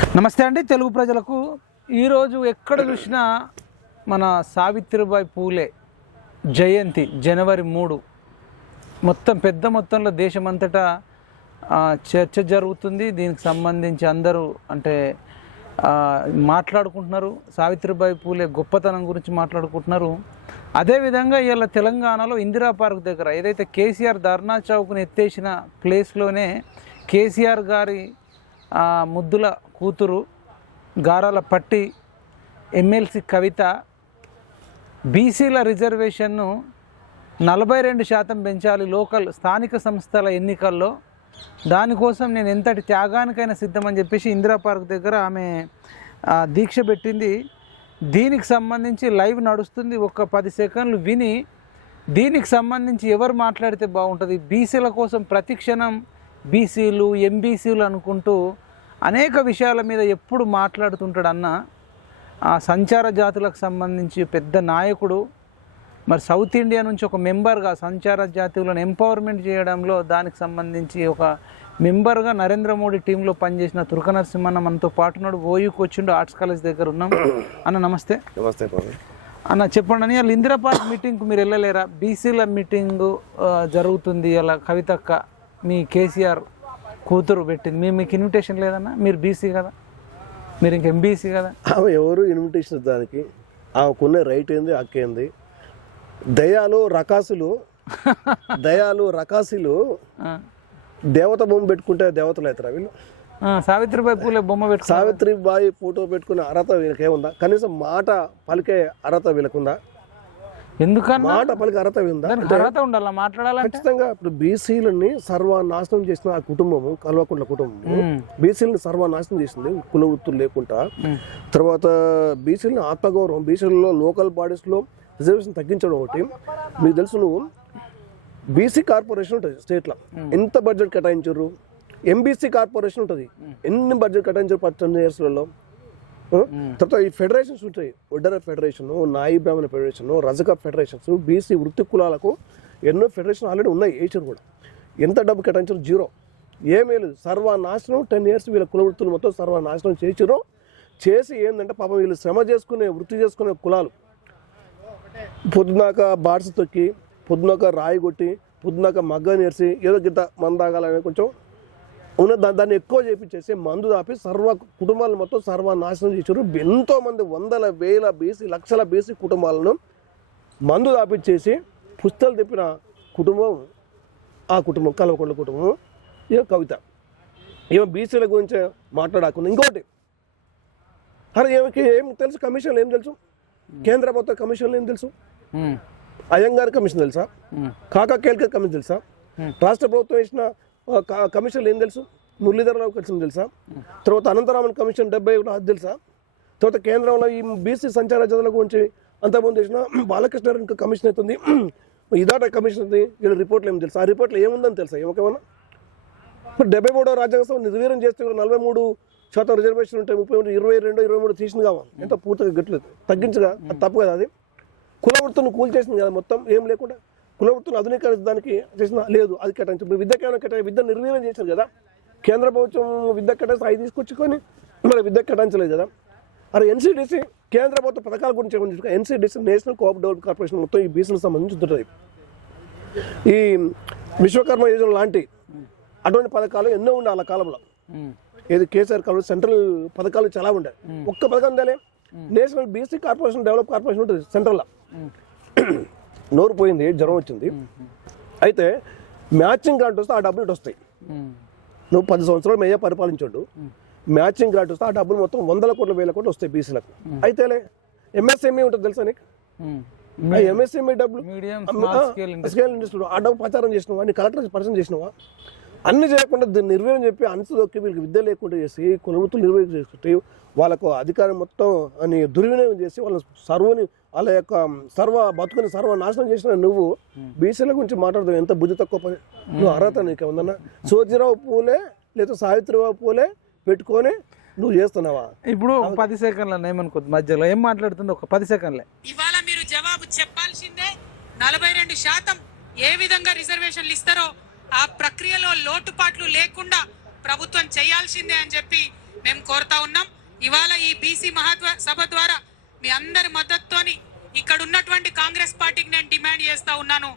నమస్తే అండి తెలుగు ప్రజలకు. ఈరోజు ఎక్కడ చూసినా మన సావిత్రిబాయి పూలే జయంతి జనవరి మూడు. మొత్తం పెద్ద మొత్తంలో దేశమంతటా చర్చ జరుగుతుంది. దీనికి సంబంధించి అందరూ అంటే మాట్లాడుకుంటున్నారు. సావిత్రిబాయి పూలే గొప్పతనం గురించి మాట్లాడుకుంటున్నారు. అదేవిధంగా ఇవాళ తెలంగాణలో ఇందిరా పార్క్ దగ్గర ఏదైతే కేసీఆర్ ధర్నా చౌక్ని ఎత్తేసిన ప్లేస్లోనే కేసీఆర్ గారి ముద్దుల కూతురు గారాల పట్టి ఎమ్మెల్సీ కవిత బీసీల రిజర్వేషన్ను నలభై రెండు శాతం పెంచాలి లోకల్ స్థానిక సంస్థల ఎన్నికల్లో. దానికోసం నేను ఎంతటి త్యాగానికైనా సిద్ధమని చెప్పేసి ఇందిరా పార్క్ దగ్గర ఆమె దీక్ష పెట్టింది. దీనికి సంబంధించి లైవ్ నడుస్తుంది ఒక పది సెకండ్లు విని దీనికి సంబంధించి ఎవరు మాట్లాడితే బాగుంటుంది? బీసీల కోసం ప్రతి క్షణం బీసీలు ఎంబీసీలు అనుకుంటూ అనేక విషయాల మీద ఎప్పుడు మాట్లాడుతుంటాడు అన్న ఆ సంచార జాతులకు సంబంధించి పెద్ద నాయకుడు మరి సౌత్ ఇండియా నుంచి ఒక మెంబర్గా సంచార జాతీయులను ఎంపవర్మెంట్ చేయడంలో దానికి సంబంధించి ఒక మెంబర్గా నరేంద్ర మోడీ టీంలో పనిచేసిన తుర్క నరసింహన్న మనతో పాటు ఉన్నాడు. ఓయూకి వచ్చిండు ఆర్ట్స్ కాలేజ్ దగ్గర ఉన్నాం. అన్న నమస్తే. నమస్తే అన్న చెప్పండి అని వాళ్ళు ఇందిరా పార్క్ మీటింగ్కి మీరు వెళ్ళలేరా? బీసీల మీటింగ్ జరుగుతుంది. అలా కవితక్క మీ కేసీఆర్ కూతురు పెట్టింది. మీ మీకు ఇన్విటేషన్ లేదన్నా? మీరు బీసీ కదా? మీరు ఇంక ఎంబీసీ కదా? ఆమె ఎవరు ఇన్విటేషన్ దానికి ఆమెకున్న రైట్ ఏంది హక్కేంది దయాలు రకాసులు దయాలు రకాసులు. దేవత బొమ్మ పెట్టుకుంటే దేవతలు అవుతారా వీళ్ళు? సావిత్రిబాయి పూలే బొమ్మ పెట్టుకో సావిత్రి బాయి ఫోటో పెట్టుకునే అర్హత వీళ్ళకి ఏముందా కనీసం మాట పలికే అర్హత వీళ్ళకుందా? ఎందుకన్నా? మాట పలికే అర్హత ఉందా? దానికి అర్హత ఉండాలా మాట్లాడాలంటే? ఖచ్చితంగా ఇప్పుడు బీసీలని సర్వనాశనం చేసిన ఆ కుటుంబము కల్వకుంట్ల కుటుంబము ఉమ్, బీసీలను సర్వనాశనం చేసింది కుల వృత్తులు లేకుండా. తర్వాత బీసీలను ఆత్మగౌరవం బీసీలలో లోకల్ బాడీస్లో రిజర్వేషన్ తగ్గించడం ఒకటి. మీకు తెలుసు నువ్వు బీసీ కార్పొరేషన్ ఉంటుంది స్టేట్లో. ఎంత బడ్జెట్ కేటాయించారు? ఎంబీసీ కార్పొరేషన్ ఉంటుంది. ఎన్ని బడ్జెట్ కేటాయించారు పద్దెనిమిది ఇయర్స్లలో? తర్వాత ఈ ఫెడరేషన్స్ ఉంటాయి. ఒడ్డర ఫెడరేషన్ నాయి బ్రాహ్మణ ఫెడరేషన్ రజక ఫెడరేషన్స్ బీసీ వృత్తి కులాలకు ఎన్నో ఫెడరేషన్ ఆల్రెడీ ఉన్నాయి. వేసారు కూడా. ఎంత డబ్బు కేటాయించారు? జీరో. ఏమీ లేదు. సర్వనాశనం టెన్ ఇయర్స్ వీళ్ళ కుల వృత్తులు మొత్తం సర్వనాశనం చేసిరు చేసి ఏంటంటే పాపం వీళ్ళు శ్రమ చేసుకునే వృత్తి చేసుకునే కులాలు. పొద్దునాక బాడ్స్ తొక్కి పొద్దునాక రాయి కొట్టి పొద్దునాక మగ్గ నేర్చి ఏదో గిట్ట మంద తాగాలని కొంచెం ఉన్న దాన్ని ఎక్కువ చేపించేసి మందు దాపి సర్వ కుటుంబాలను మొత్తం సర్వనాశనం చేశారు. ఎంతో మంది వందల వేల బీసీ లక్షల బీసీ కుటుంబాలను మందు దాపిచ్చేసి పుస్తలు తిప్పిన కుటుంబం ఆ కుటుంబం కలవకొండ కుటుంబం ఇక కవిత. ఈమె బీసీల గురించి మాట్లాడకుండా ఇంకోటి. అరే ఏమికి ఏం తెలుసు? కమిషన్లు ఏం తెలుసు? కేంద్ర ప్రభుత్వ కమిషన్లు ఏం తెలుసు? అయ్యంగారి కమిషన్ తెలుసా? కాకా కేల్కర్ కమిషన్ తెలుసా? రాష్ట్ర ప్రభుత్వం వేసిన కమిషన్లు ఏం తెలుసు? మురళీధరరావు కలిసి తెలుసా? తర్వాత అనంతరామన్ కమిషన్ డెబ్బై ఒకటి అది తెలుసా? తర్వాత కేంద్రంలో ఈ బీసీ సంచార జతల గురించి అంతకుముందు చేసిన బాలకృష్ణ కమిషన్ అవుతుంది ఇదాట కమిషన్ ఉంది వీళ్ళ రిపోర్ట్లు ఏమి తెలుసు? ఆ రిపోర్ట్లో ఏముందని తెలుసా? ఏమకేమన్నా ఇప్పుడు డెబ్బై మూడో రాజ్యాంగ సభ నిర్వీర్యం చేస్తే కూడా నలభై మూడు శాతం రిజర్వేషన్ ఉంటే ముప్పై మూడు ఇరవై రెండు ఇరవై మూడు తీసింది కావాలి. ఎంత పూర్తిగా గట్లేదు తగ్గించగా అది తప్పు కదా అది. కుల వృత్తులను కూల్ చేసింది కదా మొత్తం ఏం లేకుండా. కుల వృత్తులు ఆధునీకరించడానికి చేసిన లేదు అది కేటాయించి విద్య కేవలం కేటాయి విద్య నిర్వీర్యం చేశారు కదా. కేంద్ర ప్రభుత్వం విద్య కేటాయిస్తే అవి తీసుకొచ్చుకొని మన విద్య కేటాయించలేదు కదా. అరే ఎన్సీడీసీ కేంద్ర ప్రభుత్వ పథకాల గురించి ఏమని NCDC national coop develop corporation మొత్తం ఈ బీసీలకు సంబంధించి ఉంటుంది ఈ విశ్వకర్మ యోజన లాంటి అటువంటి పథకాలు ఎన్నో ఉండే వాళ్ళ కాలంలో. ఏది కేసీఆర్ కాలంలో సెంట్రల్ పథకాలు చాలా ఉంటాయి ఒక్క పథకం తెలే national BC corporation develop corporation ఉంటుంది సెంట్రల్లో. నోరు పోయింది జ్వరం వచ్చింది. అయితే మ్యాచింగ్ గ్రాంట్ వస్తే ఆ డబ్బులు ఇటు వస్తాయి. నువ్వు పది సంవత్సరాలు మేయా పరిపాలించోడు మ్యాచింగ్ గ్రాంట్ వస్తే ఆ డబ్బులు మొత్తం వందల కోట్ల వేల కోట్లు వస్తాయి బీసీలకు. అయితేలే ఎంఎస్ఎంఈ ఉంటుంది తెలుసా నీకు? ఎంఎస్ఎంఈ డబ్బులు? స్కేల్ ఇండస్ట్రీ ఆ డబ్బు ప్రచారం చేసినావా? నీ కలెక్టర్ పరిచయం చేసినావా? అన్ని చేయకుండా దీన్ని నిర్వీర్యం చెప్పి అంచు దొక్కి వీళ్ళకి విద్య లేకుండా చేసి కులవృత్తులు నిర్వహణ చేసుకుంటే వాళ్ళకు అధికారం మొత్తం అని దుర్వినియోగం చేసి వాళ్ళ సర్వని వాళ్ళ యొక్క సర్వ బతుకుని సర్వ నాశనం చేసిన నువ్వు బీసీల గురించి మాట్లాడతావు ఎంత బుద్ధి తక్కువ పని? నువ్వు అర్హత నీకు ఏమన్నా? సోజిరావు పూలే లేదా సావిత్రిరావు పూలే పెట్టుకొని నువ్వు చేస్తున్నావా? ఇప్పుడు ఒక పది సెకండ్లు ఏమనుకోద్దు మధ్యలో ఏం మాట్లాడుతుందో ఒక పది సెకండ్లే. ఇవాళ మీరు జవాబు చెప్పాల్సిందే నలభై రెండు శాతం ఏ విధంగా రిజర్వేషన్లు ఇస్తారో ఆ ప్రక్రియలో లోటుపాట్లు లేకుండా ప్రభుత్వం చేయాల్సిందే అని చెప్పి మేము కోరుతా ఉన్నాం. ఇవాళ ఈ బీసీ మహాత్వ సభ ద్వారా మీ అందరి మద్దతుతోని ఇక్కడ ఉన్నటువంటి కాంగ్రెస్ పార్టీకి నేను డిమాండ్ చేస్తా ఉన్నాను.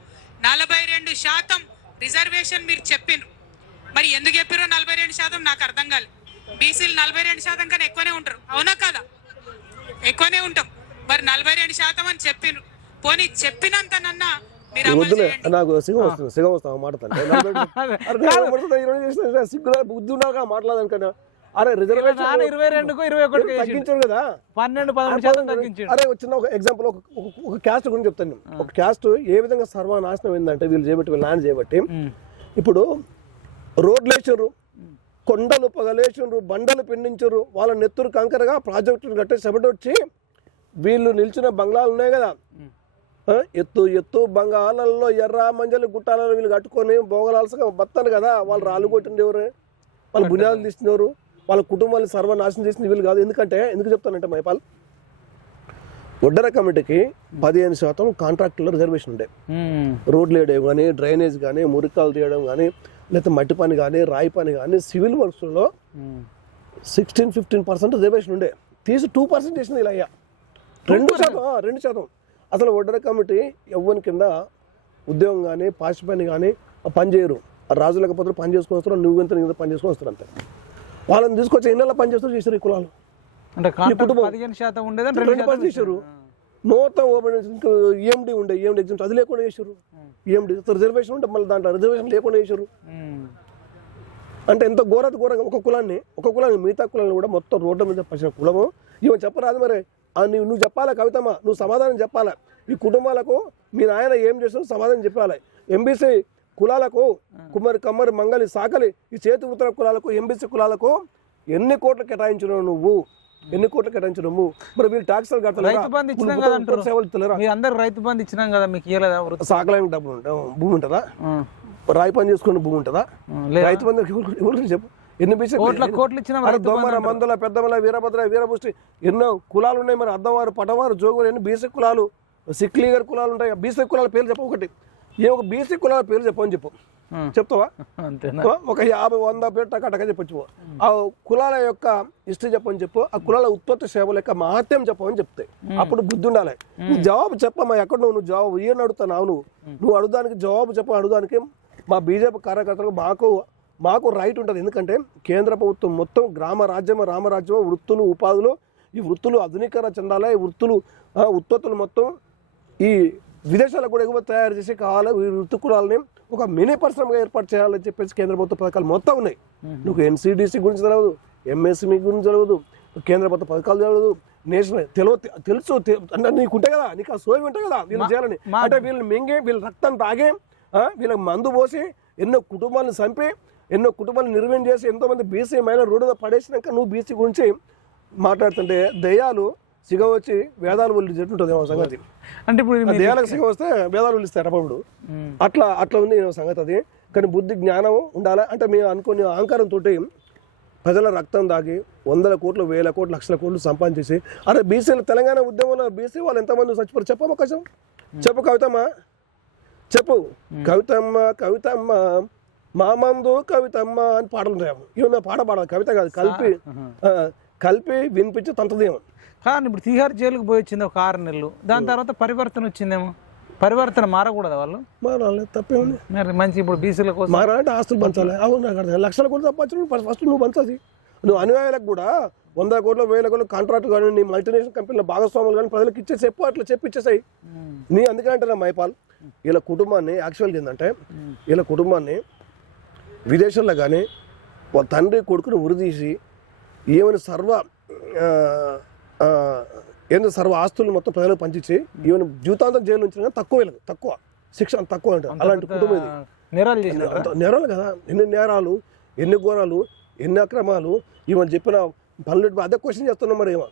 నలభై రెండు శాతం రిజర్వేషన్ మీరు చెప్పిన మరి ఎందుకు చెప్పారో నలభై రెండు శాతం? నాకు అర్థం కాలేదు బీసీలు నలభై రెండు శాతం కన్నా ఎక్కువనే ఉంటారు. అవునా కదా? ఎక్కువనే ఉంటాం. మరి నలభై రెండు శాతం అని చెప్పిన పోనీ చెప్పినంతనన్నా మీరు వద్దులే. చేయండి. నాకు సిగం వస్తుంది. సిగం వస్తావు మాట్లాడతాను సిగ్గులా బుద్ధి ఉన్నాక మాట్లాడదానికన్నా. అరే రిజర్వేషన్ ఇరవై రెండుకు ఇరవై వేసిండు. తగ్గించారు కదా? పన్నెండు పదమూడు శాతం తగ్గించిండు. అరే వచ్చిన ఒక ఎగ్జాంపుల్ ఒక ఒక- క్యాస్ట్ గురించి చెప్తాను. ఒక క్యాస్ట్ ఏ విధంగా సర్వనాశనం ఏంటంటే వీళ్ళు చేయబట్టి ల్యాండ్ చేయబట్టి. ఇప్పుడు రోడ్లు వేసారు కొండలు పగలేసిండ్రు బండలు పిండించారు వాళ్ళ నెత్తురు కంకరగా ప్రాజెక్టులు కట్టేసి వచ్చి వీళ్ళు నిల్చిన బంగ్లాలు ఉన్నాయి కదా. ఎత్తు ఎత్తు బంగాళాలలో ఎర్ర మంజలు గుట్టాలలో వీళ్ళు కట్టుకొని బోగలాల్సగా బతాను కదా వాళ్ళు రాళ్ళు కొట్టింది ఎవరు వాళ్ళు బునియాలు తీసినవారు వాళ్ళ కుటుంబాన్ని సర్వనాశనం చేసింది వీళ్ళు కాదు. ఎందుకంటే ఎందుకు చెప్తానంటే మైపాల్ ఒడ్డర కమిటీకి పదిహేను శాతం కాంట్రాక్టులో రిజర్వేషన్ ఉండే. రోడ్లు వేయడం కానీ డ్రైనేజ్ కానీ మురికాలు తీయడం కానీ లేకపోతే మట్టి పని కానీ రాయి పని కానీ సివిల్ వర్క్స్లో. సిక్స్టీన్ ఫిఫ్టీన్ పర్సెంట్ రిజర్వేషన్ ఉండే. తీసి టూ పర్సెంట్ చేసింది ఇలా అయ్యా. రెండు శాతం రెండు శాతం. అసలు ఒడ్డర కమిటీ ఎవ్వని కింద ఉద్యోగం కానీ పాస్ పని కానీ పని చేయరు. ఆ రాజు లేకపోతే పని చేసుకొని వస్తారు నువ్వు ఎంత కింద పని చేసుకొని వస్తారు అంతే. వాళ్ళని తీసుకొచ్చి ఎన్నెల పని చేస్తారు చేశారు ఈ కులాలు? అంటే. పదిహేను శాతం రెండు రెండు పని చేశారు. మొత్తం ఓపెన్ ఈఎండి ఉండే ఈఎండి ఎగ్జామ్స్ అది లేకుండా చేశారు. ఈఎండి రిజర్వేషన్ ఉంటే మళ్ళీ దాంట్లో రిజర్వేషన్ లేకుండా చేశారు. ఉమ్. అంటే ఎంత ఘోరత ఘోరంగా ఒక కులాన్ని ఒక కులాన్ని మిగతా కులాన్ని కూడా మొత్తం రోడ్ల మీద పసిన కులము. ఇవన్నీ చెప్పరాదు మరి. నువ్వు నువ్వు చెప్పాలా కవితమ్మ? నువ్వు సమాధానం చెప్పాలా? ఈ కుటుంబాలకు మీ నాయన ఏం చేస్తారో సమాధానం చెప్పాలి. ఎంబీసీ కులాలకు కుమ్మరి కమ్మరి మంగలి సాకలి ఈ చేతి వృత్తుల కులాలకు ఎంబీసీ కులాలకు ఎన్ని కోట్లు కేటాయించినావు నువ్వు? ఎన్ని కోట్లు కేటాయించిన నువ్వు? మరి వీళ్ళు ట్యాక్సులు కడతలేరా? రైతు బంధు ఇచ్చినాం వీళ్ళు కదా ఉత్తర- ఉత్తర సేవలు మీ అందరు రైతు బంధు ఇచ్చినాం కదా మీకు ఇవ్వలేదా సాకలేని డబ్బులు ఉంటాయి భూమి ఉంటుందా. రాయి పని చేసుకునే భూమి ఉంటుందా? రైతు బంధు ఎవరు- ఎవరికి చెప్పు? ఎన్ని బీసీ కోట్ల కోట్లు ఇచ్చినాం అరే రైతు దోమర మందుల పెద్దమల వీరభద్ర వీరపుష్టి ఎన్నో కులాలు ఉన్నాయి మరి అద్దవారు పటవారు జోగులు ఎన్ని బీసీ కులాలు సిక్లీగర్ కులాలు ఉంటాయి. బీసీ కులాల పేర్లు చెప్పు ఒకటి. ఏ ఒక బీసీ కులాల పేర్లు చెప్పని చెప్పు. చెప్తావా? అంతేనా? ఒక యాభై వంద పేరు టక టక చెప్పొచ్చు. ఆ కులాల యొక్క హిస్టరీ చెప్పని చెప్పు ఆ కులాల ఉత్పత్తి సేవల యొక్క మహత్యం చెప్పమని చెప్తే అప్పుడు బుద్ధి ఉండాలి. నువ్వు జవాబు చెప్పమ్మా ఎక్కడ నువ్వు? నువ్వు జవాబు ఏం అడుగుతున్నావు నువ్వు. నువ్వు అడుగుదానికి జవాబు చెప్ప అడుగుదానికి మా బీజేపీ కార్యకర్తలకు మాకు మాకు రైట్ ఉంటుంది. ఎందుకంటే కేంద్ర ప్రభుత్వం మొత్తం గ్రామ రాజ్యం రామరాజ్యం వృత్తులు ఉపాధులు ఈ వృత్తులు ఆధునీకరణ చెందాలి. ఈ వృత్తులు ఉత్పత్తులు మొత్తం ఈ విదేశాలకు కూడా ఎగుమతి తయారు చేసి కావాలి ఈ వృత్తి కులాలని ఒక మినీ పరిశ్రమగా ఏర్పాటు చేయాలని చెప్పేసి కేంద్ర ప్రభుత్వ పథకాలు మొత్తం ఉన్నాయి. నువ్వు ఎన్సీడీసీ గురించి తెలియదు ఎంఎస్ఎంఈ గురించి తెలియదు కేంద్ర ప్రభుత్వ పథకాలు తెలియదు నేషనల్ తెలియదు తెలుసు అంటే నీకు ఉంటాయి కదా నీకు ఆ సోయి ఉంటాయి కదా వీళ్ళు చేయాలని. అంటే వీళ్ళు మింగి వీళ్ళ రక్తం తాగి వీళ్ళకి మందు పోసి ఎన్నో కుటుంబాలను చంపి ఎన్నో కుటుంబాలను నిర్వహణ చేసి ఎంతో మంది బీసీ మైన రోడ్డు పడేసినాక నువ్వు బీసీ గురించి మాట్లాడుతుంటే దయ్యాలు సిగ వచ్చి వేదాలు వల్లి జట్టుంటుంది సంగతి. అంటే ఇప్పుడు దేహాలకు సిగ వస్తే వేదాలు వల్లిస్తారు అప్పుడు అట్లా అట్లా ఉంది సంగతి అది. కానీ బుద్ధి జ్ఞానం ఉండాలి? అంటే మేము అనుకునే అహంకారంతో ప్రజల రక్తం దాగి వందల కోట్లు వేల కోట్లు లక్షల కోట్లు సంపాదించేసి అరే బీసీల తెలంగాణ ఉద్యమంలో బీసీ వాళ్ళు ఎంతమంది చచ్చిపోయారు చెప్పమ్మా కొంచెం చెప్పు కవితమ్మ. చెప్పు. కవితమ్మ కవితమ్మ మా మందు కవితమ్మ అని పాటలు ఉంటాయి. ఇవి పాట పాడాలి? కవిత కాదు కలిపి. కలిపి వినిపించి తంతదేమో. కానీ ఇప్పుడు తీహార్ జైలుకు పోయి వచ్చింది ఒక ఆరు నెలలు. దాని తర్వాత పరివర్తన వచ్చిందేమో? పరివర్తన మారకూడదు వాళ్ళు? మారాలి తప్పేముంది. మరి మంచి ఇప్పుడు బీసీల కోసం. మారాలంటే ఆస్తులు పంచాలి. అవును నాకు అర్థం. లక్షల కోట్లు తప్పచ్చు ఫస్ట్ నువ్వు పంచాలి నువ్వు అనుయాయులకు కూడా వంద కోట్లు వేల కోట్లు కాంట్రాక్ట్ కానీ నీ మల్టీనేషనల్ కంపెనీల భాగస్వాములు కానీ ప్రజలకు ఇచ్చే చెప్పు అట్లా చెప్పి ఇచ్చేసాయి. నీ అందుకే అంటున్నా మైపాల్ వీళ్ళ కుటుంబాన్ని యాక్చువల్గా ఏంటంటే వీళ్ళ కుటుంబాన్ని విదేశాల్లో కానీ వాళ్ళ తండ్రి కొడుకుని ఉరిదీసి ఏమైనా సర్వ ఏందో సర్వ ఆస్తులు మొత్తం ప్రజలకు పంచించి ఈవెన్ జీవితాంతం జైలు ఉంచిన తక్కువ తక్కువ. శిక్ష అంత తక్కువ అంటారు అలాంటి కుటుంబం ఇది. నేరాలు కదా ఎన్ని నేరాలు ఎన్ని ఘోరాలు ఎన్ని అక్రమాలు ఈమె చెప్పిన పనులు అదే క్వశ్చన్ చేస్తున్నాం మరి ఏమో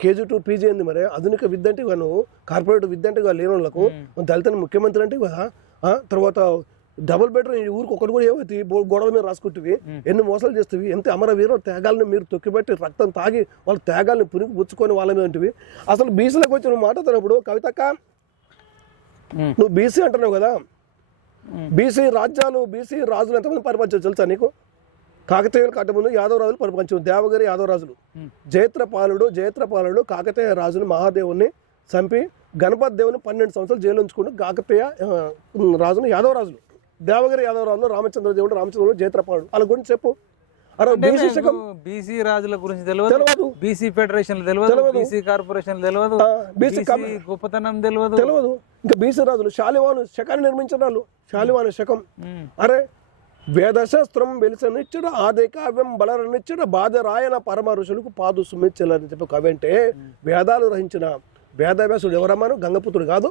కేజీ టు పీజీ ఏంది మరి ఆధునిక విద్య అంటే నువ్వు కార్పొరేట్ విద్య అంటే లేని వాళ్ళకు దళిత ముఖ్యమంత్రి అంటే కదా ఆ, తర్వాత డబుల్ బెడ్రూమ్ ఈ ఊరికి ఒకటి కూడా ఏమైతే గొడవల మీద రాసుకుంటుంది ఎన్ని మోసాలు చేస్తుంది ఎంత అమరవీర త్యాగాలను మీరు తొక్కిపెట్టి రక్తం తాగి వాళ్ళ త్యాగాలను పురికి పుచ్చుకొని వాళ్ళ మీద ఉంటివి. అసలు బీసీలకు వచ్చి నువ్వు మాట్లాడుతున్నప్పుడు కవితక్క. నువ్వు బీసీ అంటున్నావు కదా? బీసీ రాజ్యాలు బీసీ రాజులు ఎంతమంది పరిపాలించారు తెలుసా నీకు? కాకతీయులు కట్ట ముందు యాదవ రాజులు పరిపాలించారు. దేవగిరి యాదవ రాజులు. జయత్రపాలుడు జయత్రపాలుడు కాకతీయ రాజుని మహాదేవుని చంపి గణపతి దేవుని పన్నెండు సంవత్సరాలు జైలు ఉంచుకుంటూ కాకతీయ రాజును యాదవ రాజులు. దేవగిరి యాదవ రాజులు రామచంద్ర దేవుడు రామచంద్రుడు జయత్రపాలుడు వాళ్ళ గురించి చెప్పు. అరే బీసీ శకం బీసీ రాజుల గురించి తెలియదు బీసీ ఫెడరేషన్ తెలియదు బీసీ కార్పొరేషన్ తెలియదు బీసీ గొప్పతనం తెలియదు తెలియదు ఇంకా బీసీ రాజులు శాలివాను శకాన్ని నిర్మించిన వాళ్ళు. శాలివాను శకం. అరే వేదశాస్త్రం వెలిసనిచ్చడ ఆది కావ్యం బలరనిచ్చడ బాధ రాయన పరమ ఋషులకు పాదు సుమిచ్చలని చెప్పి కవి అంటే వేదాలు రచించిన వేదవ్యాసుడు ఎవరమ్మాను? గంగపుత్రుడు కాదు.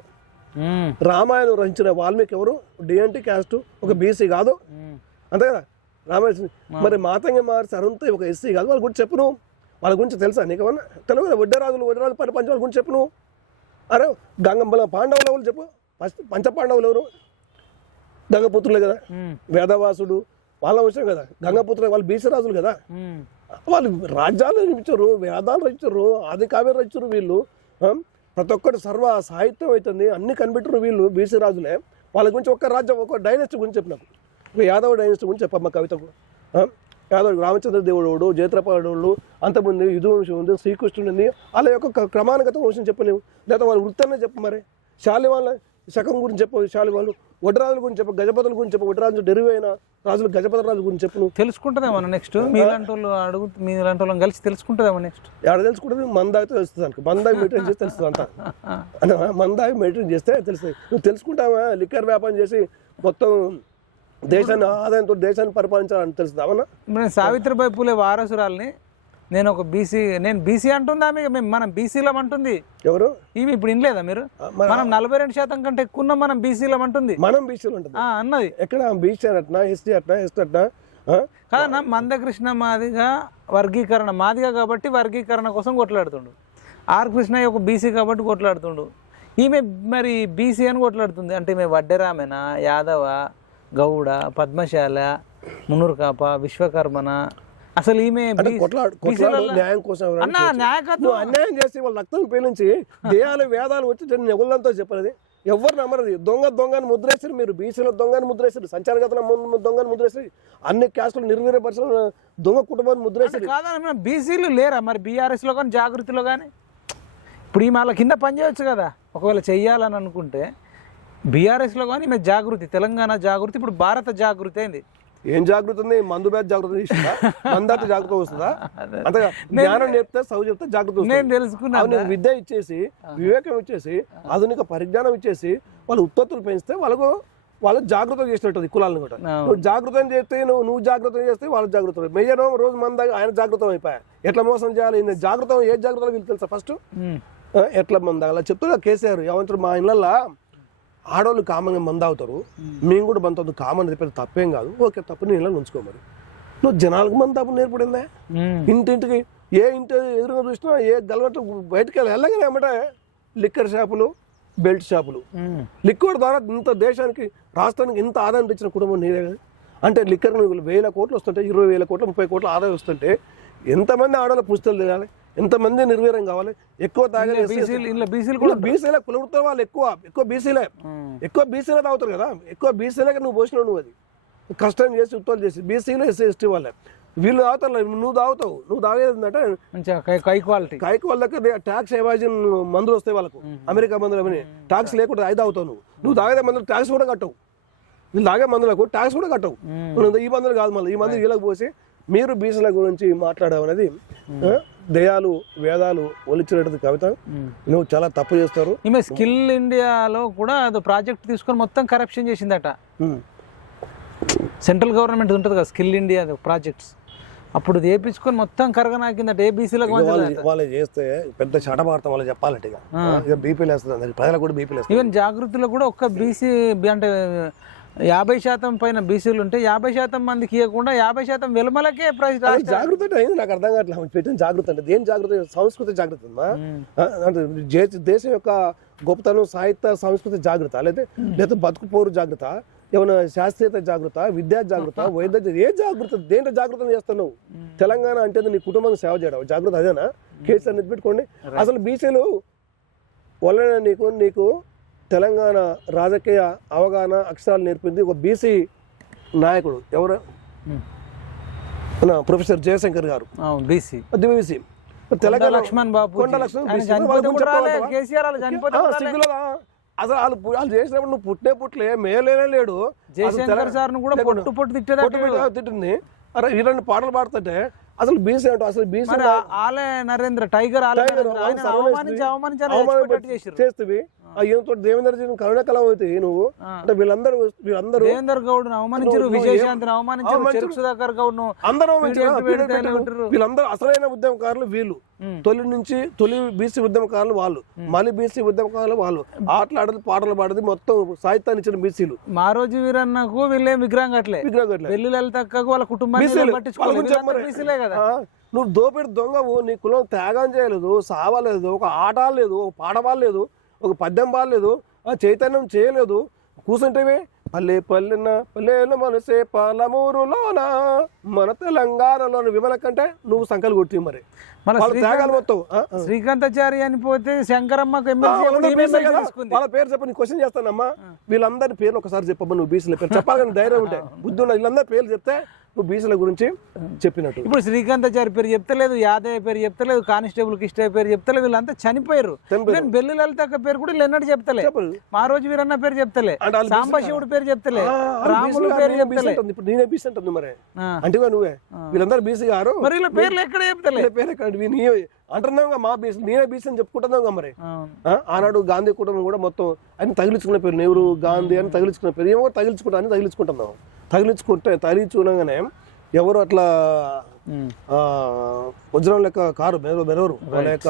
రామాయణం రచించిన వాల్మీకి ఎవరు? డిఎన్టీ క్యాస్ట్ ఒక బీసీ కాదు. అంతే కదా? రామాయణ మరి మాతంగి మారి సరంతో ఒక ఎస్సీ కాదు. వాళ్ళ గురించి చెప్పు నువ్వు. వాళ్ళ గురించి తెలుసా నీకు ఏమన్నా? కదా వడ్డరాజులు వడ్డరాజు పరిపంచ వాళ్ళ గురించి చెప్పు నువ్వు. అరే గంగంబల పాండవులు ఎవరు చెప్పు? ఫస్ట్ పంచ పాండవులు ఎవరు గంగపుత్రులే కదా. వేదవాసుడు వాళ్ళ విషయం కదా. గంగపుత్రులు వాళ్ళు బీసీ రాజులు కదా. వాళ్ళు రాజ్యాలు రచించారు వేదాలు రచించారు ఆది కావ్యం రచించారు వీళ్ళు? ప్రతి ఒక్కటి సర్వ సాహిత్యం అవుతుంది. అన్ని కనిపెట్టారు వీళ్ళు బీసీ రాజులే. వాళ్ళ గురించి ఒక్క రాజ్యం ఒక డైనెస్టీ గురించి చెప్పినాకు ఒక యాదవ డైనెస్టీ గురించి చెప్పమ్మ కవితకు. యాదవ్ రామచంద్ర దేవుడు జయత్రపాడు అంతమంది యుధవంశం ఉంది శ్రీకృష్ణుడు ఉంది. అలా యొక్క క్రమానుగత వంశం చెప్పలేము. లేదా వాళ్ళ వృత్తాన్ని చెప్పు మరి. శాలి వాళ్ళ శకం గురించి చెప్పు వాళ్ళు వడ్రాజుల గురించి చెప్పు గజపతుల గురించి చెప్పు. వడ్రాజు డెరివ్ అయిన రాజులు గజపతి రాజు గురించి చెప్పు. తెలుసుకుంటుందేమో నెక్స్ట్ మీలాంటి వాళ్ళు అడుగు మీలాంటి వాళ్ళని కలిసి తెలుసుకుంటుందేమో నెక్స్ట్ ఎక్కడ తెలుసుకుంటే మందాగితే తెలుస్తుంది అనుకో మందాగి మెయింటైన్ చేస్తే తెలుస్తుంది అంతా. అంటే మందాగి మెయింటైన్ చేస్తే తెలుస్తుంది. నువ్వు తెలుసుకుంటావా? లిక్కర్ వ్యాపారం చేసి మొత్తం దేశాన్ని ఆదాయంతో దేశాన్ని పరిపాలించాలని తెలుస్తుంది? అవునా? సావిత్రిబాయి పూలే వారసురాల్ని నేను ఒక బీసీ నేను బీసీ అంటుందా మేము మనం బీసీలం అంటుంది. ఎవరు? ఈమె ఇప్పుడు వినలేదా మీరు? మనం నలభై రెండు శాతం కంటే ఎక్కువ ఉన్నాం మనం బీసీలం అంటుంది. మనం బీసీలు ఉంటుంది అన్నది. ఎక్కడ? బీసీ అట్నా ఎస్టీ అట్నా ఎస్టీ అట్నా? కాదన్నా మందకృష్ణ మాదిగా వర్గీకరణ మాదిగా కాబట్టి వర్గీకరణ కోసం కొట్లాడుతుండు. ఆర్ కృష్ణయ్య ఒక బీసీ కాబట్టి కొట్లాడుతుండు. ఈమె మరి బీసీ అని కొట్లాడుతుంది. అంటే ఈమె వడ్డెరామేనా యాదవ గౌడ పద్మశాల మున్నూరు కాప విశ్వకర్మన? అసలు ఈమె న్యాయం కోసం అన్యాయం చేసి వాళ్ళ రక్తం పీలించి దేయాలు వేదాలు వచ్చి నేను ఎవరితో చెప్పలేదు ఎవరు నమ్మరది? దొంగ దొంగని ముద్రేసారు మీరు. బీసీలో దొంగని ముద్రేసారు. సంచారగతన దొంగని ముద్రేసారు. అన్ని క్యాస్టులు నిర్వీర్యపరిచిన దొంగ కుటుంబాన్ని ముద్రేసారు. కాదన్న బీసీలు లేరా? మరి బీఆర్ఎస్లో కానీ జాగృతిలో కానీ ఇప్పుడు ఈ వాళ్ళ కింద పని చేయొచ్చు కదా. ఒకవేళ చెయ్యాలని అనుకుంటే బీఆర్ఎస్లో కానీ ఈమె జాగృతి తెలంగాణ జాగృతి ఇప్పుడు భారత జాగృతి అయింది. ఏం జాగ్రత్త ఉంది మందు బ్యాచ్ జాగ్రత్త తీసుకుందా మందాత జాగ్రత్త వస్తుందా? అంతగా జ్ఞానం చెప్తే చదువు చెప్తే జాగ్రత్త నేను తెలుసుకున్నాను. విద్య ఇచ్చేసి వివేకం ఇచ్చేసి ఆధునిక పరిజ్ఞానం ఇచ్చేసి వాళ్ళ ఉత్పత్తులు పెంచితే వాళ్ళకు వాళ్ళు జాగ్రత్త చేసినట్టు కులాలను కూడా. నువ్వు జాగ్రత్త చేస్తే నువ్వు నువ్వు జాగ్రత్త చేస్తే వాళ్ళు జాగ్రత్త మెయ్యను రోజు మన దగ్గర ఆయన జాగ్రత్త అయిపోయా ఎట్లా మోసం చేయాలి? జాగ్రత్త ఏ జాగ్రత్తలు వీళ్ళు తెలుసా ఫస్ట్. ఎట్లా మంద అలా చెప్తున్నా కేసీఆర్ ఏమంటారు మా ఇళ్ళల్లో ఆడవాళ్ళు కామన్గా మంద అవుతారు. మేము. కూడా మంద కామన్ చెప్పేది తప్పేం కాదు. ఓకే తప్పు నీ ఇళ్ళని ఉంచుకో మరి. నువ్వు జనాలకు మంద తప్పు నేర్పడిందే. ఇంటింటికి ఏ ఇంటి ఎదురుగా చూసినా ఏ గలవట్టు బయటకు వెళ్ళి వెళ్ళగానే ఏమంటే లిక్కర్ షాపులు బెల్ట్ షాపులు. లిక్విడ్ ద్వారా ఇంత దేశానికి రాష్ట్రానికి ఇంత ఆదాయం తెచ్చిన కుటుంబం నీదే కదా. అంటే లిక్కర్ వేల కోట్లు వస్తుంటే ఇరవై వేల కోట్లు ముప్పై కోట్ల ఆదాయం వస్తుంటే ఎంతమంది ఆడవాళ్ళ పుస్తకాలు తినాలి? ఎంతమంది నిర్వీర్యం కావాలి? ఎక్కువ తాగే బీసీలు ఇలా బీసీలు కూడా బీసీలే కులవృత్తుల వాళ్ళు ఎక్కువ. ఎక్కువ బీసీలే. ఎక్కువ బీసీలే తాగుతారు కదా. ఎక్కువ బీసీలే నువ్వు పోసినావు నువ్వు అది. కష్టం చేసి ఉత్తోలు చేసి బీసీలు ఎస్సీ ఎస్టీ వాళ్ళే. వీళ్ళు తాగుతారు నువ్వు తాగుతావు. నువ్వు తాగేది ఏంటంటే కై కై క్వాలిటీ కాయకు వాళ్ళకి ట్యాక్స్ ఎవాజన్ మందులు వస్తాయి వాళ్ళకు. అమెరికా మందులు అవన్నీ. ట్యాక్స్ లేకుండా అది తాగుతావు నువ్వు. నువ్వు తాగే మందులు ట్యాక్స్ కూడా కట్టవు. వీళ్ళు తాగే మందులకు ట్యాక్స్ కూడా కట్టవు. ఈ మందులు కాదు మళ్ళీ. ఈ మందులు వీళ్ళకి పోసి మీరు బీసీల గురించి ఆ, దయాలు వేదాలు ఒలిచినట్టు కవిత. నువ్వు చాలా తప్పు చేస్తారు. ఈమె స్కిల్ ఇండియాలో కూడా అది ప్రాజెక్ట్ తీసుకొని మొత్తం కరప్షన్ చేసిందట. సెంట్రల్ గవర్నమెంట్ ఉంటుంది కదా స్కిల్ ఇండియా ప్రాజెక్ట్స్. అప్పుడు ఇది వేపించుకొని మొత్తం కరగనాకిందట ఏ బీసీలకు వాళ్ళు చేస్తే పెద్ద చటభారతం వాళ్ళు చెప్పాలంటే ఇక. బీపీలు వేస్తుంది ప్రజలకు కూడా బీపీలు ఈవెన్ జాగృతిలో కూడా ఒక్క బీసీ అంటే యాభై శాతం పైన బీసీలు ఉంటే యాభై శాతం మందికి ఇవ్వకుండా యాభై శాతం వెలుమలకే జాగ్రత్త అయింది నాకు అర్థం కావట్లేదు పెట్టిన జాగ్రత్త అంటే దేని జాగ్రత్త సంస్కృతి జాగ్రత్త దేశం యొక్క గొప్పతనం సాహిత్య సంస్కృతి జాగ్రత్త లేదా లేదా బతుకు పోరు జాగ్రత్త ఏమైనా శాస్త్రీయత జాగ్రత్త విద్యా జాగ్రత్త వైద్య ఏ జాగ్రత్త దేంట్లో జాగ్రత్త చేస్తున్నావు? తెలంగాణ అంటే నీ కుటుంబానికి సేవ చేయడం జాగ్రత్త అదేనా? కేసు అనేది పెట్టుకోండి. అసలు బీసీలు వలన నీకు నీకు తెలంగాణ రాజకీయ అవగాహన అక్షరాలు నేర్పింది ఒక బీసీ నాయకుడు. ఎవరు? ప్రొఫెసర్ జయశంకర్ గారు. బీసీ. దివ్యసి తెలంగాణ లక్ష్మణ్ బాబు కొండ లక్ష్మణ్? కేసీఆర్? అసలు వాళ్ళు చేసినప్పుడు నువ్వు పుట్టే పుట్లే మేలేనే లేడు. జయశంకర్ సార్ను కూడా. పొట్టు పొట్టు తిట్టేదా తిట్టింది. అరే ఇలాంటి పాటలు పాడుతుంటే అసలు బీసీ అంటూ అసలు బీసీ మరి ఆ- ఆలే నరేంద్ర టైగర్ ఆలే నరేంద్ర. ఆయన అవమానించి అవమానించి అలా ఎత్తిపెట్టేట్టు చేసిర్రు. చేస్తుంది ఈయనతో దేవేంద్ర కరుణకలం అవుతాయి నువ్వు అంటే వీళ్ళందరూ వీళ్ళందరూ దేవేందర్ గౌడ్ అవమానించారు నువ్వు విజయశాంతిని అవమానించారు సుధాకర్ గౌడ్ అందరూ? వీళ్ళందరూ అసలైన ఉద్యమకారులు వీళ్ళు. తొలి నుంచి తొలి బీసీ ఉద్యమకారులు వాళ్ళు. మళ్ళీ బీసీ ఉద్యమకారులు వాళ్ళు. ఆటలు ఆడదు పాటలు పాడదు మొత్తం సాహిత్యాన్ని ఇచ్చిన బీసీలు. మా రోజు వీరన్నకు వీళ్ళేం విగ్రహం కట్టలే. విగ్రహం కట్టలే. వెల్లు లలితక్కకు వాళ్ళ కుటుంబాన్ని. వాళ్ళ. బీసీలే కదా. నువ్వు దోపిడి దొంగవు నీ కులం త్యాగం చేయలేదు సావలేదు ఒక ఆట ఆడలేదు ఒక పాట పాడలేదు. ఒక పద్యం పాడలేదు ఆ చైతన్యం చేయలేదు. కూర్చుంటేవి పల్లె పల్లెన పల్లెల మనసే పాలమూరులోన? మన తెలంగాణలోని విమల కంటే నువ్వు సంకలు కొట్టి మరి. వాళ్ళ త్యాగాలు మొత్తం. శ్రీకాంతాచారి అని పోతే శంకరమ్మకు ఎమ్మెల్సీ వాళ్ళ పేరు చెప్పి నీ క్వశ్చన్ చేస్తానమ్మా. వీళ్ళందరి పేర్లు ఒకసారి చెప్పమ్మా నువ్వు బీసీల పేరు చెప్పాలని ధైర్యం ఉంటే. బుద్ధి ఉన్న వీళ్ళందరి పేర్లు చెప్తే బీసీల గురించి చెప్పినట్టు. ఇప్పుడు శ్రీకాంతాచారి పేరు చెప్తలేదు యాదయ్య పేరు చెప్తలేదు కానిస్టేబుల్ కిష్టయ్య పేరు చెప్తలేదు వీళ్ళంతా చనిపోయారు. బెల్లి లలితక్క పేరు కూడా వీళ్ళు ఎన్నడూ చెప్తలే. చెప్పరు. మా రోజు వీరన్న పేరు చెప్తలే. సాంబశివుడు పేరు చెప్తలే. రాములు పేరు చెప్తలే. ఇప్పుడు నేనే బీసీ అంటుంది మరి. అంటే నువ్వే? వీళ్ళందరూ బీసీ గారు. మరి వీళ్ళ పేర్లు ఎక్కడ చెప్తలే? పేరు ఎక్కడ? నీ అంటున్నావు మా బీసీ నేనే బీసీ అని చెప్పుకుంటున్నావు మరి. ఆనాడు గాంధీ కుటుంబం కూడా మొత్తం అని తగిలించుకున్న పేరు. నెహ్రూ గాంధీ అని తగిలించుకున్న పేరు. ఏమో తగిలించుకుంటా అని తగిలించుకుంటున్నాం. తగిలించుకుంటే తగిలించుకునగానే ఎవరు అట్లా వజ్రం లెక్క కారు బెరవరు. బెరవరు వాళ్ళ యొక్క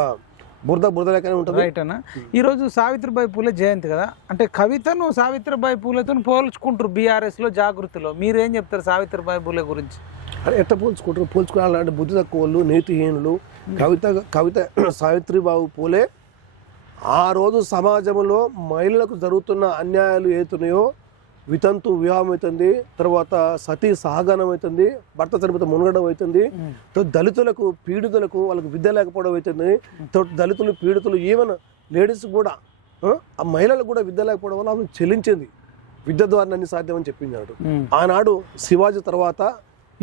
బురద బురద లెక్కనే ఉంటుంది. రైట్ అన్న? ఈ రోజు సావిత్రిబాయి పూలే జయంతి కదా? అంటే కవితను సావిత్రిబాయి పూలతో పోల్చుకుంటారు బీఆర్ఎస్లో జాగృతిలో. మీరేం చెప్తారు సావిత్రిబాయి పూలే గురించి? ఎట్ట పోల్చుకుంటారు పోల్చుకోవాలంటే బుద్ధి తక్కువ వాళ్ళు నీతిహీనులు కవిత కవిత సావిత్రిబాబు పూలే ఆ రోజు సమాజంలో మహిళలకు జరుగుతున్న అన్యాయాలు ఏతున్నాయో వితంతు వివాహం అవుతుంది తర్వాత సతీ సహగమనం అవుతుంది భర్త చనిపోతే మునగడం అవుతుంది దళితులకు పీడితులకు వాళ్ళకి విద్య లేకపోవడం అవుతుంది దళితులు పీడితులు ఈవెన్ లేడీస్ కూడా ఆ, ఆ మహిళలకు కూడా విద్య లేకపోవడం వల్ల ఆమె చెల్లించింది. విద్య ద్వారా అన్ని సాధ్యమని చెప్పింది ఆనాడు శివాజీ తర్వాత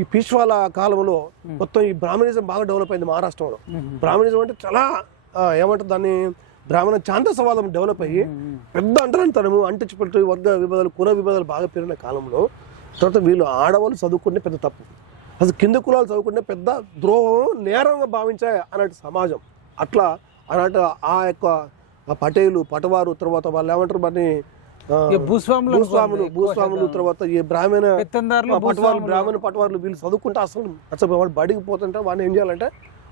ఈ పీష్వాల కాలంలో మొత్తం ఈ బ్రాహ్మణిజం బాగా డెవలప్ అయింది మహారాష్ట్రలో. బ్రాహ్మణిజం అంటే చాలా ఏమంటారు దాన్ని బ్రాహ్మణ చాంతసవాదం డెవలప్ అయ్యి పెద్ద అంటరానితనము అంటించిపెట్టు వర్గ విభేదాలు కుల విభేదాలు బాగా పెరిగిన కాలంలో తర్వాత వీళ్ళు ఆడవాళ్ళు చదువుకుంటే పెద్ద తప్పు. అసలు కింద కులాలు చదువుకుంటే పెద్ద ద్రోహం నేరంగా భావించే అన్నట్టు సమాజం. అట్లా అన్నట్టు ఆ యొక్క పటేలు పటవారు తర్వాత వాళ్ళు ఏమంటారు మరి భూస్వాములు భూస్వాములు భూస్వాములు తర్వాత ఈ బ్రాహ్మణ పటవారు బ్రాహ్మణ పటవారులు వీళ్ళు చదువుకుంటే అసలు అసలు వాడు బడికి పోతుంటే వాడిని ఏం చేయాలంటే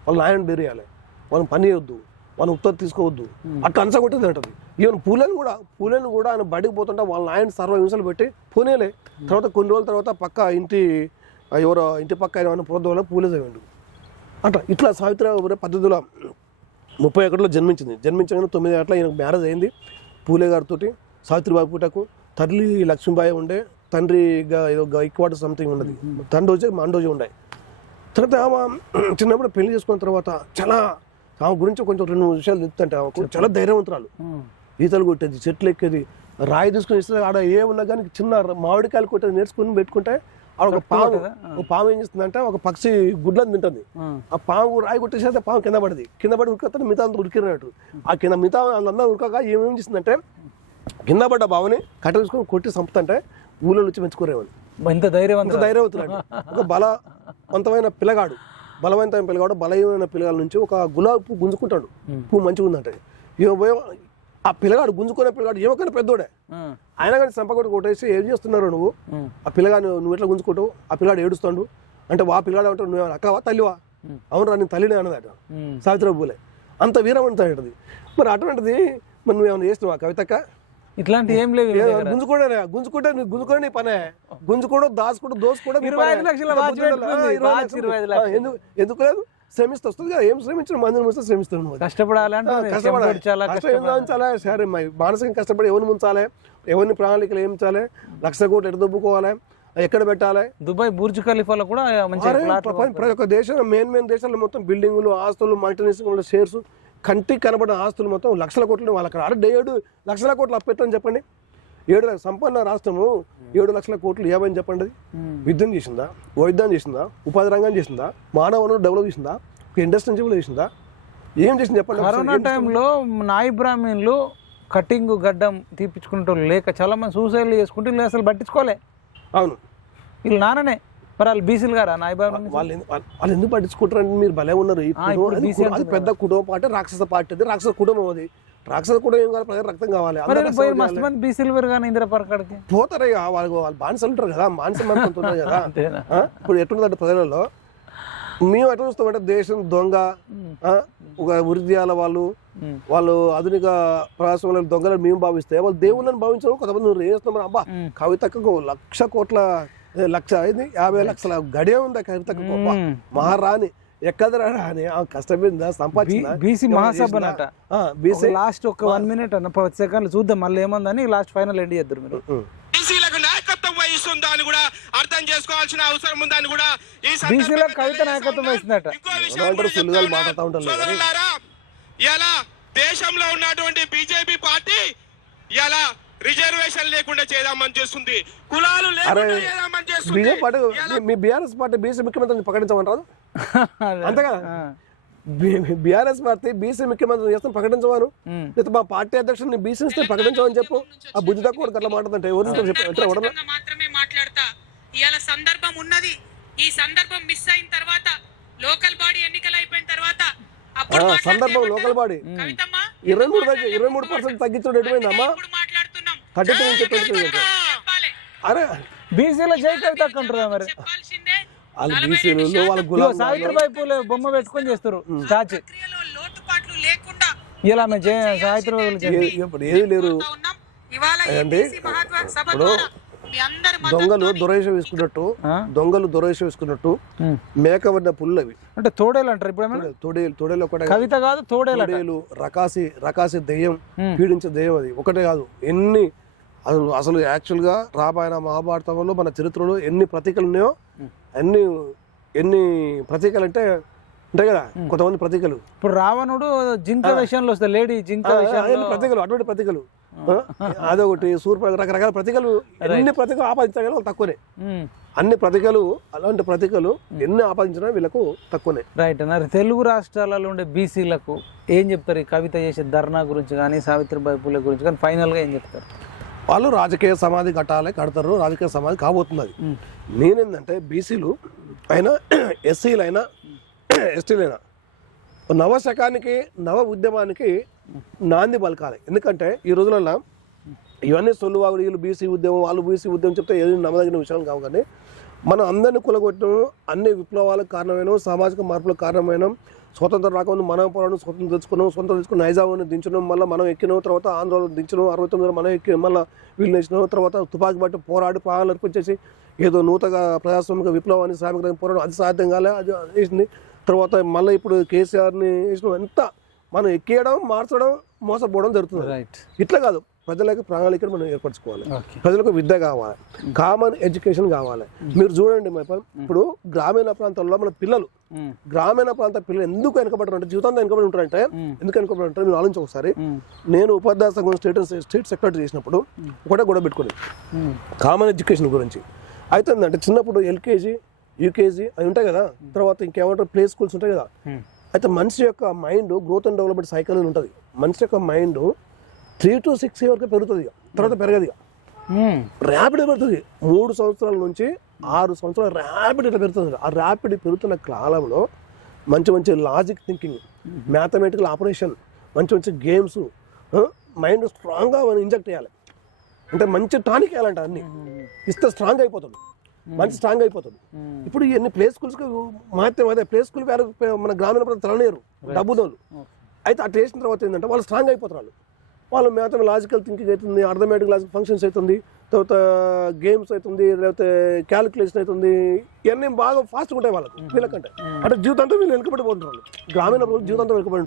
వాళ్ళు నాయన బెరియాలి వాళ్ళని పని చేయొద్దు వాళ్ళ ఉత్తర్ తీసుకోవద్దు. అట్లా అనసగొట్టేది అంటది ఈవెన్ పూలను కూడా పూలను కూడా ఆయన బడికి పోతుంటే వాళ్ళ నాయన సర్వ హింసలు పెట్టి పూనేలే. తర్వాత కొన్ని రోజుల తర్వాత పక్క ఇంటి ఎవరో ఇంటి పక్క ఆయన ప్రోద్దంలో పూలే చదివాడు అట్లా ఇట్లా సావిత్రి పద్ధతిలో ముప్పై ఒకటిలో జన్మించింది. జన్మించగానే తొమ్మిది ఏట్ల ఈయనకు మ్యారేజ్ అయింది పూలే గారితో సావిత్రిబాయి పూటకు తల్లి లక్ష్మీబాయి ఉండే తండ్రి ఏదో గైక్వాడ్ సంథింగ్ ఉన్నది. తండ్రి వచ్చి మండోజీ ఉండే. తర్వాత ఆమె చిన్నప్పుడు పెళ్ళి చేసుకున్న తర్వాత చాలా ఆమె గురించి కొంచెం రెండు మూడు విషయాలు చెప్తుంటే ఆమెకు చాలా ధైర్యవంతురాలు. ఈతలు కొట్టేది చెట్లు ఎక్కేది రాయి తీసుకుని ఇస్తే ఆడ ఏ ఉన్నా కానీ చిన్న మామిడికాయలు కొట్టేది నేర్చుకుని పెట్టుకుంటే ఆడ ఒక పాము ఒక పాము ఏం చేస్తుందంటే ఒక పక్షి గుడ్లను తింటుంది. ఆ పాము రాయి కొట్టేసేస్తే పాము కింద పడింది. కింద పడి ఉరికొస్తే మిగతా అంతా ఉరికినట్టు ఆ కింద మిగతా వాళ్ళందరూ ఉరకగా ఏమేం చేసిందంటే కింద పడ్డ బావుని కట్ట తీసుకొని కొట్టి చంపుతుంటే ఊళ్ళో నుంచి మెచ్చుకోరేవాళ్ళు ఎంత ధైర్యవంతులు అంత ధైర్యవంతుడు ఒక బలవంతమైన పిల్లగాడు బలవంతమైన పిల్లగాడు బలమైన పిల్లగాల నుంచి ఒక గులాబీ పువ్వు గుంజుకుంటాడు పువ్వు మంచిగా ఉందంటే. పోయి ఆ పిల్లగాడు గుంజుకునే పిల్లగాడు ఏమకైనా పెద్దోడే. ఆయన కానీ సంపకొట్టు కొట్టేసి ఏం చేస్తున్నారు నువ్వు? ఆ పిల్లగాడు నువ్వు ఎట్లా గుంజుకుంటావు? ఆ పిల్లాడు ఏడుస్తాడు. అంటే వా పిల్లాడు అంటే నువ్వు అక్కవా తల్లివా? అవునరా నేను తల్లినే అన్నదట. సావిత్రి పూలే అంత వీరవంతమైనది మరి అటువంటిది మరి నువ్వేమైనా చేస్తున్నావా కవితక్క? ఇట్లాంటి ఏం లేవు గుంజుకోవడమే గుంజుకుంటే గుంజుకోవడం నీ పనే. గుంజుకోవడం దాచుకోవడం దోసుకోవడం ఇరవై. ఐదు లక్షల ఎందుకు ఎందుకు లేదు? శ్రమిస్తే వస్తుంది కదా ఏం శ్రమించిన? మందిని ముందు శ్రమిస్తాను కష్టపడాలి చాలా కష్టం ఏం సాధించాలి? సరే మానసికంగా కష్టపడి ఎవరిని ముంచాలి? ఎవరిని ప్రణాళికలు ఏం చాలి లక్ష కోట్లు ఎటు దొబ్బుకోవాలి? ఎక్కడ పెట్టాలి? దుబాయ్ బుర్జ్ ఖలీఫాలో కూడా మంచి ప్రతి ఒక్క దేశంలో మెయిన్ మెయిన్ దేశాల్లో మొత్తం బిల్డింగులు ఆస్తులు మల్టీనేషనల్ షేర్స్ కంటికి కనబడిన ఆస్తులు మొత్తం లక్షల కోట్లు వాళ్ళు అక్కడ. అరే డేడు లక్షల కోట్లు అప్పెట్టని చెప్పండి? ఏడు లక్ష- సంపన్న రాష్ట్రము ఏడు లక్షల కోట్లు ఏమని చెప్పండి విద్యం చేసిందా? వైద్యం చేసిందా? ఉపాధి రంగం చేసిందా? మానవ వనరులు డెవలప్ చేసిందా? ఒక ఇండస్ట్రీ డెవలప్ చేసిందా? ఏం చేసింది చెప్పండి. కరోనా టైంలో నాయి బ్రాహ్మణులు కటింగ్ గడ్డం తీపించుకుంటూ లేక చాలా మంది సూసైడ్లు చేసుకుంటే అసలు పట్టించుకోలే. అవును. వీళ్ళు నాన్ననే మరి వాళ్ళు బీసీలు గారా వాళ్ళు వాళ్ళు- ఎందుకు పట్టించుకుంటారంటే మీరు భలే ఉన్నారు. అది పెద్ద కుటుంబం పార్టీ రాక్షస పార్టీ అది. రాక్షస కుటుంబం అది. రాక్షస కుటుంబం ఏం కావాలి? ప్రజల రక్తం కావాలి. మంది బీసీలు పెరగానే పోతారు ఇక. వాళ్ళు వాళ్ళు బానిసలు ఉంటారు కదా. మానసం ఉంటుంది కదా? ఇప్పుడు ఎట్లుందంటే ప్రజలలో మేము ఎట్లా చూస్తామంటే దేశం దొంగ ఆ? ఒక వృద్ధియాల వాళ్ళు. వాళ్ళు ఆధునిక ప్రవాసంలో దొంగలను మేము భావిస్తే వాళ్ళు దేవుళ్ళని భావించడం కొంతమంది చేస్తున్నావు అబ్బా. కవితకు లక్ష కోట్ల లక్ష అయింది. యాభై లక్షల గడియ ఉంది అబ్బా, ఉమ్. మహారాణి. ఎక్కదరా అని ఆ కష్టమైందా సంపాదించిందా? బీసీ మహాసభనట. బీసీ లాస్ట్ ఒక వన్ మినిట్ అన్న పది సెకండ్లు చూద్దాం మళ్ళీ ఏమందని లాస్ట్ ఫైనల్ ఎండ్ చేద్దరు మీరు. బీసీలకు నాయకత్వం వహిస్తుందా అని కూడా అర్థం చేసుకోవాల్సిన అవసరం ఉందని కూడా ఈ బీసీలకు కవిత నాయకత్వం వహిస్తుందట. మాట్లాడుతూ ఉంటారు ఇలా దేశంలో ఉన్నటువంటి బీజేపీ పార్టీ ఇలా రిజర్వేషన్ లేకుండా చేద్దామని చేస్తుంది. కులాలు లేకుండా చేద్దామని చేస్తుంది. పార్టీ మీ- బీఆర్ఎస్ పార్టీ బీసీ ముఖ్యమంత్రిని ప్రకటించమంటారు అంతే కదా బీఆర్ఎస్ పార్టీ బీసీ ముఖ్యమంత్రి చేస్తాను ప్రకటించవాను ఉమ్. లేదా మా పార్టీ అధ్యక్షుడిని బీసీ ఇస్తే ప్రకటించమని చెప్పు. ఆ బుద్ధి తక్కువ అట్లా మాట్లాడుతుంటే ఎవరు చెప్పు ఎట్లా ఎవడన్నా సందర్భోచితంగా మాత్రమే మాట్లాడతా. ఇవాళ సందర్భం ఉన్నది. ఈ సందర్భం మిస్ అయిన తర్వాత లోకల్ బాడీ ఎన్నికలు అయిపోయిన తర్వాత సందర్భం? లోకల్ బాడీ కవితమ్మ ఇరవై మూడు ఇరవై మూడు పర్సెంట్ తగ్గించడం ఎటువైందమ్మా థర్టీ నుంచి ట్వంటీ చెప్పాలి. అరే బీసీలో జై కవిత అంటారు మరి. చెప్పాల్సిందే వాళ్ళు బీసీలు వాళ్ళ ఇగో గులాం సావిత్రిబాయి పూలే బొమ్మ పెట్టుకొని చేస్తారు. స్టాచ్యూ. ఇలా జయ సావిత్రిబాయి ఇప్పుడు ఏది లేరు. సభ ఇప్పుడు దొంగలు దురేషం వేసుకున్నట్టు? దొంగలు దురేషం వేసుకున్నట్టు ఉమ్. మేకవన్న పుల్లు అవి అంటే తోడేలు అంటారు ఇప్పుడు తోడేలు తోడేలు ఒకటే. కవిత కాదు తోడేలు అంట తోడేలు రకాసి రకాసి దెయ్యం. పీడించే దెయ్యం అది. ఒకటే కాదు. ఎన్ని అసలు అసలు యాక్చువల్గా రామాయణ మహాభారతంలో మన చరిత్రలో ఎన్ని ప్రతీకలు ఉన్నాయో ఎన్ని ఎన్ని ప్రతీకలు అంటే ఉంటాయి కదా కొంతమంది ప్రతీకలు. ఇప్పుడు రావణుడు జింక విషయంలో వస్తుంది లేడీ జింక ప్రతీకలు అటువంటి ప్రతీకలు? అదొకటి సూర్ప రకరకాల ప్రతీకలు ఎన్ని ప్రతీకలు ఆపాదించాలి వాళ్ళు తక్కువనే. అన్ని ప్రతీకలు అలాంటి ప్రతీకలు ఎన్ని ఆపాదించినా వీళ్ళకు తక్కువనే. రైట్ మరి తెలుగు రాష్ట్రాలలో ఉండే బీసీలకు ఏం చెప్తారు? ఈ కవిత చేసే ధర్నా గురించి కానీ సావిత్రిబాయి పూలే గురించి కానీ ఫైనల్గా ఏం చెప్తారు? వాళ్ళు రాజకీయ సమాధి కట్టాలి కడతారు రాజకీయ సమాధి కాబోతుంది అది నేనేందంటే బీసీలు అయినా ఎస్సీలు అయినా ఎస్టీలు అయినా నవశకానికి నవ ఉద్యమానికి నాంది పలకాలి. ఎందుకంటే ఈ రోజులలో ఇవన్నీ సొల్లువాగుడు వీళ్ళు బీసీ ఉద్యమం వాళ్ళు బీసీ ఉద్యమం చెప్తే ఏది నమ్మదగిన విషయం కావు కానీ మనం అందరిని కులగొట్టడం అన్ని విప్లవాలకు కారణమైన సామాజిక మార్పులకు కారణమైన స్వతంత్రం రాకముందు మనం పోరాటం స్వతంత్రం తెచ్చుకున్నాం స్వతంత్రం తెచ్చుకుని నైజాంని దించడం మళ్ళీ మనం ఎక్కిన తర్వాత ఆంధ్రలో దించడం అరవై తొమ్మిదిలో మనం ఎక్కి మళ్ళీ వీళ్ళు నేసిన తర్వాత తుపాకీ బట్టి పోరాడి ప్రాణాలు అర్పించేసి ఏదో నూతన ప్రజాస్వామిక విప్లవాన్ని శ్రామిక పోరాటం అది సాధ్యం కాలే అది వేసింది తర్వాత మళ్ళీ ఇప్పుడు కేసీఆర్ని వేసిన ఎంత మనం ఎక్కేయడం మార్చడం మోసపోవడం జరుగుతుంది. రైట్ ఇట్లా కాదు. ప్రజలకు ప్రణాళికను మనం ఏర్పరచుకోవాలి. ప్రజలకు విద్య కావాలి. కామన్ ఎడ్యుకేషన్ కావాలి. మీరు చూడండి ఇప్పుడు గ్రామీణ ప్రాంతాల్లో మన పిల్లలు గ్రామీణ ప్రాంత పిల్లలు ఎందుకు వెనకబడరు అంటే జీవితాంతం వెనకబడి ఉంటారంటే ఎందుకు వెనకబడి ఉంటారు? మీరు ఆలోచించి ఒకసారి. నేను ఉపాధ్యాయ సంఘం స్టేట్ స్టేట్ సెక్రటరీ చేసినప్పుడు ఒకటే గొడవ పెట్టుకుని కామన్ ఎడ్యుకేషన్ గురించి. అయితే ఏంటంటే చిన్నప్పుడు ఎల్కేజీ యూకేజీ అవి ఉంటాయి కదా. తర్వాత ఇంకేమంటారు? ప్లే స్కూల్స్ ఉంటాయి కదా. అయితే మనిషి యొక్క mind growth and development cycle ఉంటుంది. మనిషి యొక్క మైండ్ త్రీ టు సిక్స్ వరకు పెరుగుతుంది ఇక. తర్వాత పెరగదు ఇక. ర్యాపిడ్ పెరుగుతుంది. మూడు సంవత్సరాల నుంచి ఆరు సంవత్సరాలు ర్యాపిడ్ ఇట్లా పెరుగుతుంది ఆ ర్యాపిడ్ పెరుగుతున్న కాలంలో మంచి మంచి లాజిక్ థింకింగ్ మ్యాథమెటికల్ ఆపరేషన్ మంచి మంచి గేమ్స్ మైండ్ స్ట్రాంగ్గా మనం ఇంజెక్ట్ చేయాలి. అంటే మంచి టానిక్ వేయాలంట అన్ని. ఇస్తే స్ట్రాంగ్ అయిపోతుంది మంచి స్ట్రాంగ్ అయిపోతుంది ఇప్పుడు ఇవన్నీ ప్లే స్కూల్స్కి మాత్రం అదే ప్లే స్కూల్ వేరే మన గ్రామీణ ప్రాంతం తరలేరు డబ్బుదోళ్ళు అయితే అట్లా వేసిన తర్వాత ఏంటంటే వాళ్ళు స్ట్రాంగ్ అయిపోతారు వాళ్ళు మేతం లాజికల్ థింకింగ్ అవుతుంది అర్థమెటిక్ లాజికల్ ఫంక్షన్స్ అవుతుంది తర్వాత గేమ్స్ అవుతుంది లేకపోతే క్యాలిక్యులేషన్ అవుతుంది ఇవన్నీ బాగా ఫాస్ట్గా ఉంటాయి వాళ్ళకి వీళ్ళకంటే. అంటే జీవితాంతం వీళ్ళు వెనుకబడిపోతున్నారు వాళ్ళు. గ్రామీణ ప్రజలు జీవితాంతం వెనుకబడి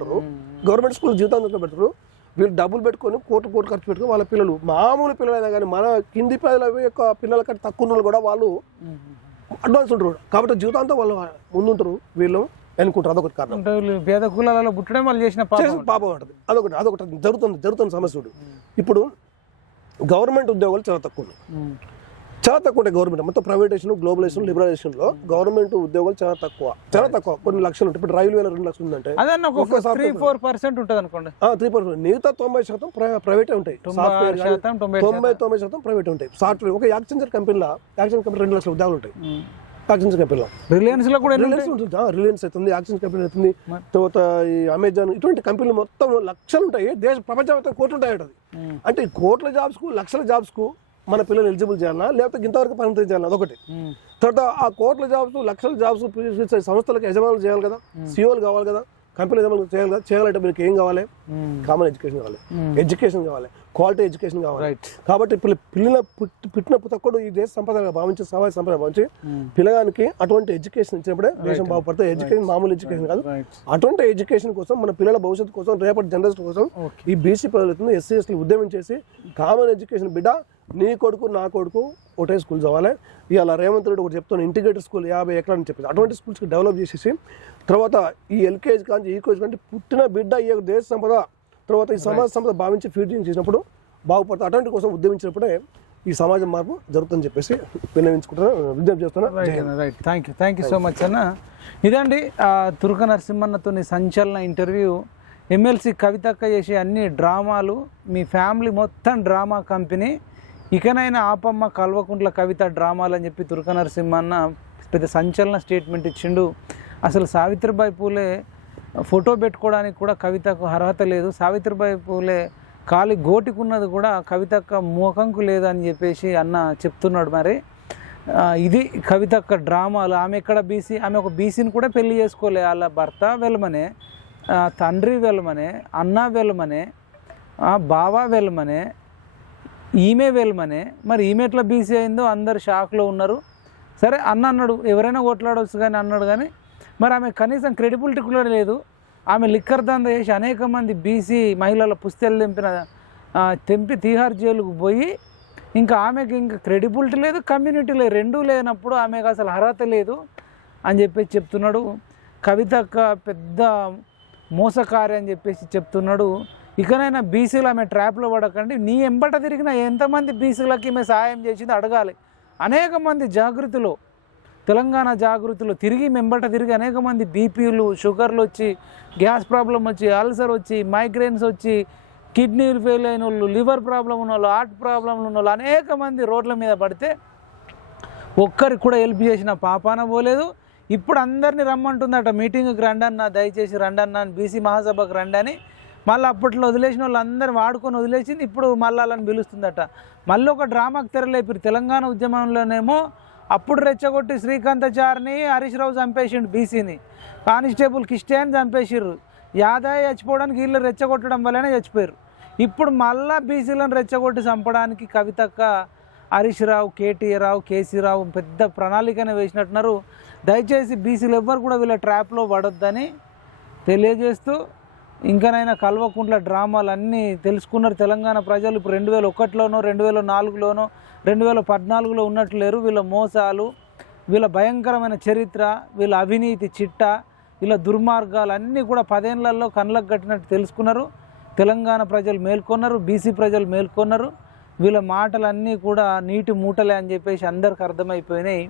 గవర్నమెంట్ స్కూల్ జీవితాంతం వెనుకబెడతారు వీళ్ళు డబ్బులు పెట్టుకొని కోట్లు కోట్లు ఖర్చు పెట్టుకొని వాళ్ళ పిల్లలు మామూలు పిల్లలైనా కానీ మన కింది పిల్లల యొక్క పిల్లల కంటే తక్కువ ఉన్న వాళ్ళు కూడా వాళ్ళు అడ్వాన్స్ ఉంటారు. కాబట్టి జీవితాంతం వాళ్ళు ముందుంటారు వీళ్ళు అనుకుంటారు. అదొకటి కారణం. పేద కులాలలో పుట్టడం వాళ్ళు చేసిన పాపం ఉంటుంది అదొకటి అదొకటి జరుగుతుంది జరుగుతున్న సమస్య. ఇప్పుడు గవర్నమెంట్ ఉద్యోగాలు చాలా తక్కువ ఉన్నాయి. చాలా తక్కువ ఉంటాయి గవర్నమెంట్. మొత్తం ప్రైవేటేషన్ గ్లోబలైజేషన్ లిబరలైజేషన్లో గవర్నమెంట్ ఉద్యోగాలు చాలా తక్కువ. చాలా తక్కువ. కొన్ని లక్షలు ఉంటాయి. ఇప్పుడు రైల్వేలో రెండు లక్షలు ఉందంటే త్రీ ఫోర్ పర్సెంట్ ఉంటుంది అనుకోండి. త్రీ పర్సెంట్ మిగతా తొంభై శాతం ప్ర- ప్రైవేటే ఉంటాయి. తొంభై తొంభై తొంభై తొంభై శాతం ప్రైవేట్ ఉంటాయి. సాఫ్ట్వేర్ ఒక యాక్సెంచర్ కంపెనీలో యాక్సెంచర్ కంపెనీ రెండు లక్షల ఉద్యోగాలు ఉంటాయి. యాక్సెంచర్ కంపెనీలో రిలయన్స్లో కూడా రిలయన్స్ ఉంటుంది. రిలయన్స్ అవుతుంది యాక్సిస్ కంపెనీ అవుతుంది. తర్వాత ఈ అమెజాన్ ఇటువంటి కంపెనీలు మొత్తం లక్షలు ఉంటాయి. దేశ ప్రపంచం కోట్లు ఉంటాయి అది అంటే కోట్ల జాబ్స్కు లక్షల జాబ్స్కు మన పిల్లలు ఎలిజిబుల్ చేయాలా? లేకపోతే ఇంతవరకు పరిమితం చేయాలా? అదొకటి. తర్వాత ఆ కోట్ల జాబ్స్ లక్షల జాబ్స్ సంస్థలకు యజమానులు చేయాలి కదా? సీఓలు కావాలి కదా? కంపెనీ యజమానులు చేయాలి కదా? చేయాలంటే మీకు ఏం కావాలి. కామన్ ఎడ్యుకేషన్ కావాలి. ఎడ్యుకేషన్ కావాలి. క్వాలిటీ ఎడ్యుకేషన్ కావాలి. రైట్ కాబట్టి పిల్ల పిల్లల పుట్టి- పుట్టిన పుతక్కుడు ఈ దేశ సంపదగా భావించి సమాజ సంపద భావించి పిల్లగానికి అటువంటి ఎడ్యుకేషన్ ఇచ్చినప్పుడే దేశం బాగుపడుతుంది. ఎడ్యుకేషన్ మామూలు ఎడ్యుకేషన్ కాదు. అటువంటి ఎడ్యుకేషన్ కోసం మన పిల్లల భవిష్యత్తు కోసం రేపటి జనరేషన్ కోసం. ఈ బీసీ ప్రజలు ఎస్సీ ఎస్టీ ఉద్యమం చేసి కామన్ ఎడ్యుకేషన్ బిడ్డ నీ కొడుకు నా కొడుకు ఒకటే స్కూల్ చదవాలి. ఇవాళ రేవంత్ రెడ్డి ఒకటి చెప్తాను ఇంటిగ్రేటెడ్ స్కూల్ యాభై ఎకరాలని చెప్పేసి. అటువంటి స్కూల్స్కి డెవలప్ చేసేసి తర్వాత ఈ ఎల్కేజీ కానీ ఈకేజీ కానీ పుట్టిన బిడ్డ ఈ యొక్క దేశ సంపద తర్వాత ఈ సమాజ సంపద భావించి ఫీడింగ్ చేసినప్పుడు బాగుపడుతుంది అటువంటి కోసం ఉద్యమించినప్పుడే ఈ సమాజం మార్పు జరుగుతుందని చెప్పేసి విన్నవించుకుంటున్నా విజ్ఞప్తి చేస్తున్నా. Right thank you thank you so much అన్న. ఇదండి తుర్క నరసింహన్నతో సంచలన ఇంటర్వ్యూ. ఎమ్మెల్సీ కవితక్క చేసే అన్ని డ్రామాలు మీ ఫ్యామిలీ మొత్తం డ్రామా కంపెనీ. ఇకనైనా ఆపమ్మ కల్వకుంట్ల కవిత డ్రామాలు అని చెప్పి తుర్క నరసింహన్న పెద్ద సంచలన స్టేట్మెంట్ ఇచ్చిండు. అసలు సావిత్రిబాయి పూలే ఫోటో పెట్టుకోవడానికి కూడా కవితకు అర్హత లేదు. సావిత్రిబాయి పూలే కాలి గోటికున్నది కూడా కవితక్క మోకంకు లేదని చెప్పేసి అన్న చెప్తున్నాడు మరి. ఇది కవితక్క డ్రామాలు. ఆమె ఇక్కడ బీసీ? ఆమె ఒక బీసీని కూడా పెళ్ళి చేసుకోలే. వాళ్ళ భర్త వెలమనే తండ్రి వెలమనే అన్న వెలమనే బావ వెలమనే ఈమె వెలమనే. మరి ఈమె ఎట్లా బీసీ అయిందో అందరు షాక్లో ఉన్నారు. సరే అన్న అన్నాడు. ఎవరైనా కొట్లాడవచ్చు కానీ అన్నాడు కానీ మరి ఆమె కనీసం క్రెడిబిలిటీ కూడా లేదు. ఆమె లిక్కర్ దంద చేసి అనేక మంది బీసీ మహిళల పుస్తెలు తెంపిన తెంపి తీహార్ జైలుకు పోయి ఇంకా ఆమెకి ఇంకా క్రెడిబిలిటీ లేదు కమ్యూనిటీ లేదు రెండూ లేనప్పుడు ఆమెకు అసలు అర్హత లేదు అని చెప్పేసి చెప్తున్నాడు. కవితక్క పెద్ద మోసకారి అని చెప్పేసి చెప్తున్నాడు. ఇకనైనా బీసీలు ఆమె ట్రాప్లో పడకండి. నీ ఎంబట తిరిగిన ఎంతమంది బీసీలకి ఈమె సహాయం చేసింది అడగాలి. అనేక మంది జాగృతిలో తెలంగాణ జాగృతిలో తిరిగి మెంబట తిరిగి అనేక మంది బీపీలు షుగర్లు వచ్చి గ్యాస్ ప్రాబ్లం వచ్చి అల్సర్ వచ్చి మైగ్రేన్స్ వచ్చి కిడ్నీలు ఫెయిల్ అయిన వాళ్ళు లివర్ ప్రాబ్లం ఉన్న వాళ్ళు హార్ట్ ప్రాబ్లంలు ఉన్న వాళ్ళు అనేక మంది రోడ్ల మీద పడితే ఒక్కరికి కూడా హెల్ప్ చేసిన పాపాన పోలేదు. ఇప్పుడు అందరినీ రమ్మంటుందట మీటింగ్కి రండన్నా దయచేసి రండన్నా అని బీసీ మహాసభకు రండి అని. మళ్ళీ అప్పట్లో వదిలేసిన వాళ్ళు అందరు వాడుకొని వదిలేసింది ఇప్పుడు మళ్ళీ వాళ్ళని పిలుస్తుందట. మళ్ళీ ఒక డ్రామాకి తెరలేపారు తెలంగాణ ఉద్యమంలోనేమో అప్పుడు రెచ్చగొట్టి శ్రీకాంతచారిని హరీష్ రావు చంపేసిండు బీసీని. కానిస్టేబుల్ కిస్టియన్ చంపేసిర్రు. యాదయ్య చచ్చిపోవడానికి వీళ్ళు రెచ్చగొట్టడం వల్లనే చచ్చిపోయారు ఇప్పుడు మళ్ళా బీసీలను రెచ్చగొట్టి చంపడానికి కవితక్క హరీష్ రావు కేటీఆర్ రావు కేసీ రావు పెద్ద ప్రణాళికనే వేసినట్టున్నారు. దయచేసి బీసీలు ఎవ్వరు కూడా వీళ్ళ ట్రాప్లో పడొద్దని తెలియజేస్తూ ఇంకనైనా కల్వకుంట్ల డ్రామాలన్నీ తెలుసుకున్నారు. తెలంగాణ ప్రజలు ఇప్పుడు రెండు వేల ఒకటిలోనో రెండు వేల నాలుగులోనో రెండు వేల పద్నాలుగులో ఉన్నట్లు లేరు. వీళ్ళ మోసాలు వీళ్ళ భయంకరమైన చరిత్ర వీళ్ళ అవినీతి చిట్ట వీళ్ళ దుర్మార్గాలు అన్నీ కూడా పదేళ్ళలో కళ్ళకు కట్టినట్టు తెలుసుకున్నారు. తెలంగాణ ప్రజలు మేల్కొన్నారు బీసీ ప్రజలు మేల్కొన్నారు. వీళ్ళ మాటలన్నీ కూడా నీటి మూటలే అని చెప్పేసి అందరికి అర్థమైపోయినాయి.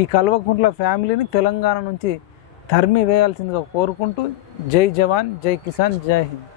ఈ కల్వకుంట్ల ఫ్యామిలీని తెలంగాణ నుంచి ధర్మి వేయాల్సిందిగా కోరుకుంటూ జై జవాన్ జై కిసాన్ జై హింద్.